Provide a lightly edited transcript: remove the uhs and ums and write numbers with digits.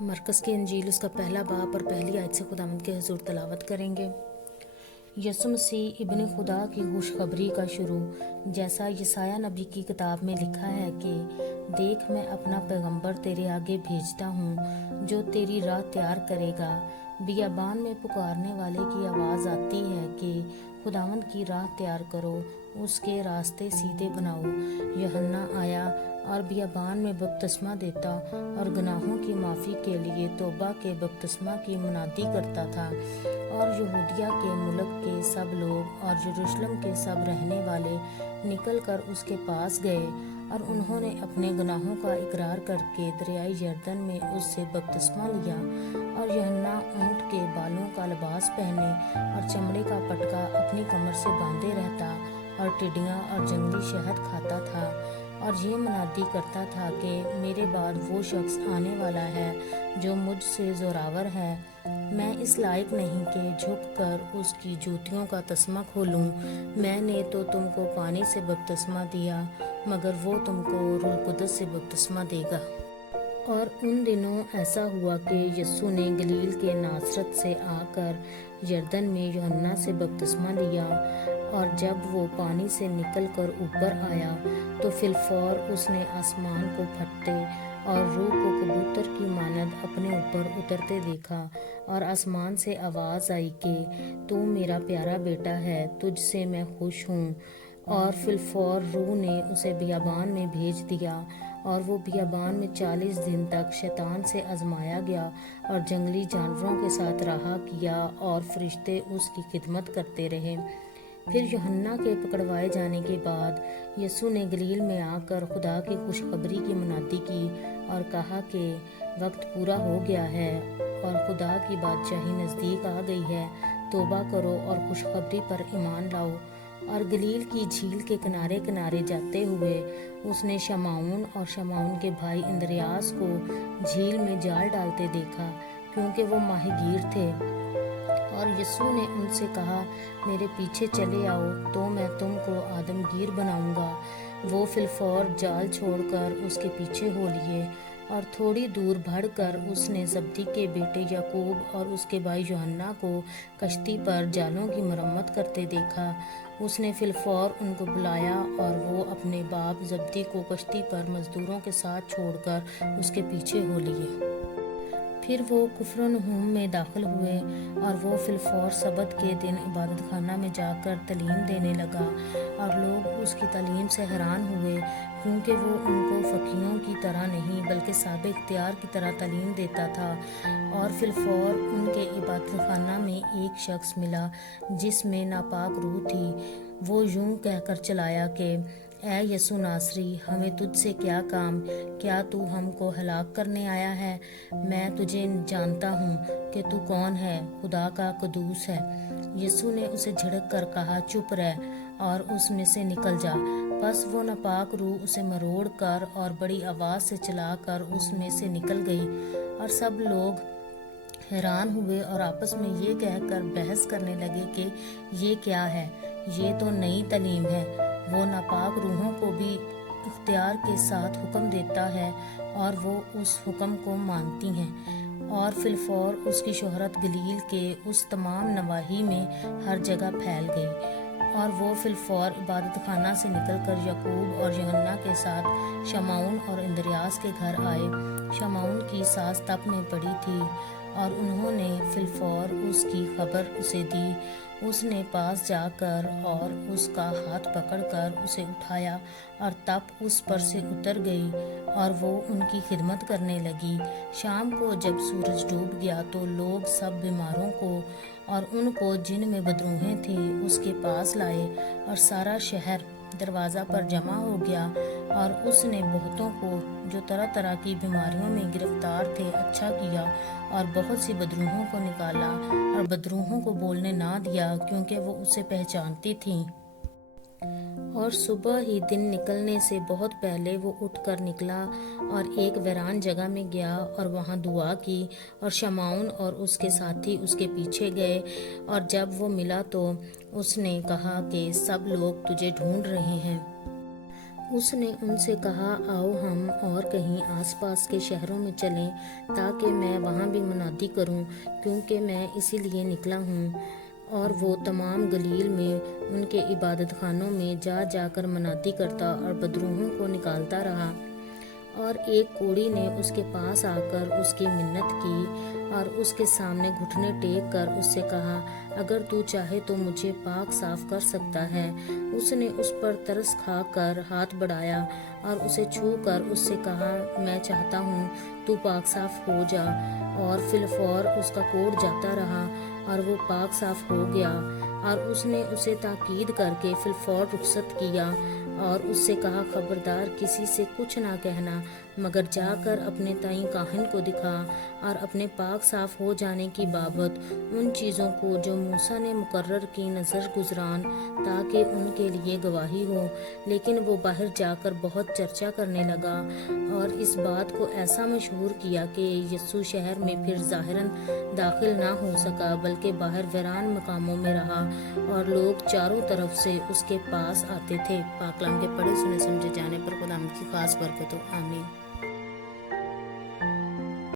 مرکز کی انجیل اس کا پہلا باب اور پہلی آیت سے خداوند کے حضور تلاوت کریں گے۔ یسوع مسیح ابن خدا کی خوشخبری کا شروع، جیسا یسایہ نبی کی کتاب میں لکھا ہے کہ دیکھ میں اپنا پیغمبر تیرے آگے بھیجتا ہوں جو تیری راہ تیار کرے گا۔ بیابان میں پکارنے والے کی آواز آتی ہے کہ خداوند کی راہ تیار کرو، اس کے راستے سیدھے بناؤ۔ یوحنا آیا اور بیابان میں بپتسمہ دیتا اور گناہوں کی معافی کے لیے توبہ کے بپتسمہ کی منادی کرتا تھا، اور یہودیہ کے ملک کے سب لوگ اور یروشلم کے سب رہنے والے نکل کر اس کے پاس گئے، اور انہوں نے اپنے گناہوں کا اقرار کر کے دریائے یردن میں اس سے بپتسمہ لیا۔ اور یوحنا اونٹ کے بالوں کا لباس پہنے اور چمڑے کا پٹکا اپنی کمر سے باندھے رہتا، اور ٹڈیاں اور جنگلی شہد کھاتا تھا، اور یہ منادی کرتا تھا کہ میرے بعد وہ شخص آنے والا ہے جو مجھ سے زوراور ہے، میں اس لائق نہیں کہ جھک کر اس کی جوتیوں کا تسمہ کھولوں۔ میں نے تو تم کو پانی سے بپتسمہ دیا، مگر وہ تم کو روح القدس سے بپتسمہ دے گا۔ اور ان دنوں ایسا ہوا کہ یسوع نے گلیل کے ناصرت سے آ کر یردن میں یوحنا سے بپتسمہ لیا، اور جب وہ پانی سے نکل کر اوپر آیا تو فی الفور اس نے آسمان کو پھٹتے اور روح کو کبوتر کی مانند اپنے اوپر اترتے دیکھا، اور آسمان سے آواز آئی کہ تو میرا پیارا بیٹا ہے، تجھ سے میں خوش ہوں۔ اور فی الفور روح نے اسے بیابان میں بھیج دیا، اور وہ بیابان میں 40 دن تک شیطان سے آزمایا گیا اور جنگلی جانوروں کے ساتھ رہا کیا، اور فرشتے اس کی خدمت کرتے رہے۔ پھر یوحنا کے پکڑوائے جانے کے بعد یسوع نے گلیل میں آ کر خدا کی خوشخبری کی منادی کی اور کہا کہ وقت پورا ہو گیا ہے اور خدا کی بادشاہی نزدیک آ گئی ہے، توبہ کرو اور خوشخبری پر ایمان لاؤ۔ اور گلیل کی جھیل کے کنارے کنارے جاتے ہوئے اس نے شمعون اور شمعون کے بھائی اندریاس کو جھیل میں جال ڈالتے دیکھا، کیونکہ وہ ماہی گیر تھے۔ اور یسوع نے ان سے کہا، میرے پیچھے چلے آؤ تو میں تم کو آدمگیر بناؤں گا۔ وہ فی الفور جال چھوڑ کر اس کے پیچھے ہو لیے، اور تھوڑی دور بڑھ کر اس نے زبدی کے بیٹے یعقوب اور اس کے بھائی یوحنا کو کشتی پر جالوں کی مرمت کرتے دیکھا۔ اس نے فی الفور ان کو بلایا، اور وہ اپنے باپ زبدی کو کشتی پر مزدوروں کے ساتھ چھوڑ کر اس کے پیچھے ہو لیے۔ پھر وہ کفرنہوم میں داخل ہوئے، اور وہ فی الفور سبت کے دن عبادت خانہ میں جا کر تعلیم دینے لگا، اور لوگ اس کی تعلیم سے حیران ہوئے، کیونکہ وہ ان کو فقیہوں کی طرح نہیں بلکہ صاحب اختیار کی طرح تعلیم دیتا تھا۔ اور فی الفور ان کے عبادت خانہ میں ایک شخص ملا جس میں ناپاک روح تھی۔ وہ یوں کہہ کر چلایا کہ اے یسوع ناصری، ہمیں تجھ سے کیا کام؟ کیا تو ہم کو ہلاک کرنے آیا ہے؟ میں تجھے جانتا ہوں کہ تو کون ہے، خدا کا قدوس ہے۔ یسوع نے اسے جھڑک کر کہا، چپ رہ اور اس میں سے نکل جا۔ پس وہ ناپاک روح اسے مروڑ کر اور بڑی آواز سے چلا کر اس میں سے نکل گئی، اور سب لوگ حیران ہوئے اور آپس میں یہ کہہ کر بحث کرنے لگے کہ یہ کیا ہے، یہ تو نئی تعلیم ہے۔ وہ ناپاک روحوں کو بھی اختیار کے ساتھ حکم دیتا ہے، اور وہ اس حکم کو مانتی ہیں۔ اور فی الفور اس کی شہرت گلیل کے اس تمام نواحی میں ہر جگہ پھیل گئی۔ اور وہ فی الفور عبادت خانہ سے نکل کر یعقوب اور یوحنا کے ساتھ شمعون اور اندریاس کے گھر آئے۔ شمعون کی ساس تپ میں پڑی تھی، اور انہوں نے فی الفور اس کی خبر اسے دی۔ اس نے پاس جا کر اور اس کا ہاتھ پکڑ کر اسے اٹھایا، اور تپ اس پر سے اتر گئی، اور وہ ان کی خدمت کرنے لگی۔ شام کو جب سورج ڈوب گیا تو لوگ سب بیماروں کو اور ان کو جن میں بدروحیں تھیں اس کے پاس لائے، اور سارا شہر دروازہ پر جمع ہو گیا۔ اور اس نے بہتوں کو جو طرح طرح کی بیماریوں میں گرفتار تھے اچھا کیا، اور بہت سی بدروحوں کو نکالا، اور بدروحوں کو بولنے نہ دیا، کیونکہ وہ اسے پہچانتی تھیں۔ اور صبح ہی دن نکلنے سے بہت پہلے وہ اٹھ کر نکلا اور ایک ویران جگہ میں گیا اور وہاں دعا کی، اور شمعون اور اس کے ساتھی اس کے پیچھے گئے۔ اور جب وہ ملا تو اس نے کہا کہ سب لوگ تجھے ڈھونڈ رہے ہیں۔ اس نے ان سے کہا آؤ ہم اور کہیں آس پاس کے شہروں میں چلیں تاکہ میں وہاں بھی منادی کروں، کیونکہ میں اسی لیے نکلا ہوں۔ اور وہ تمام گلیل میں ان کے عبادت خانوں میں جا جا کر منادی کرتا اور بدروحوں کو نکالتا رہا۔ اور ایک کوڑی نے اس کے پاس آ کر اس کی منت کی اور اس کے سامنے گھٹنے ٹیک کر اس سے کہا، اگر تو چاہے تو مجھے پاک صاف کر سکتا ہے۔ اس نے اس پر ترس کھا کر ہاتھ بڑھایا اور اسے چھو کر اس سے کہا، میں چاہتا ہوں تو پاک صاف ہو جا۔ اور فی الفور اس کا کوڑ جاتا رہا اور وہ پاک صاف ہو گیا۔ اور اس نے اسے تاکید کر کے فی الفور رخصت کیا اور اس سے کہا، خبردار کسی سے کچھ نہ کہنا، مگر جا کر اپنے تئیں کاہن کو دکھا اور اپنے پاک صاف ہو جانے کی بابت ان چیزوں کو جو موسیٰ نے مقرر کی نظر گزران تاکہ ان کے لیے گواہی ہو۔ لیکن وہ باہر جا کر بہت چرچا کرنے لگا اور اس بات کو ایسا مشہور کیا کہ یسوع شہر میں پھر ظاہراً داخل نہ ہو سکا، بلکہ باہر ویران مقاموں میں رہا اور لوگ چاروں طرف سے اس کے پاس آتے تھے۔ پاک کلام کے پڑھے سنے سمجھے جانے پر خدا کی خاص برکت ہو، آمین۔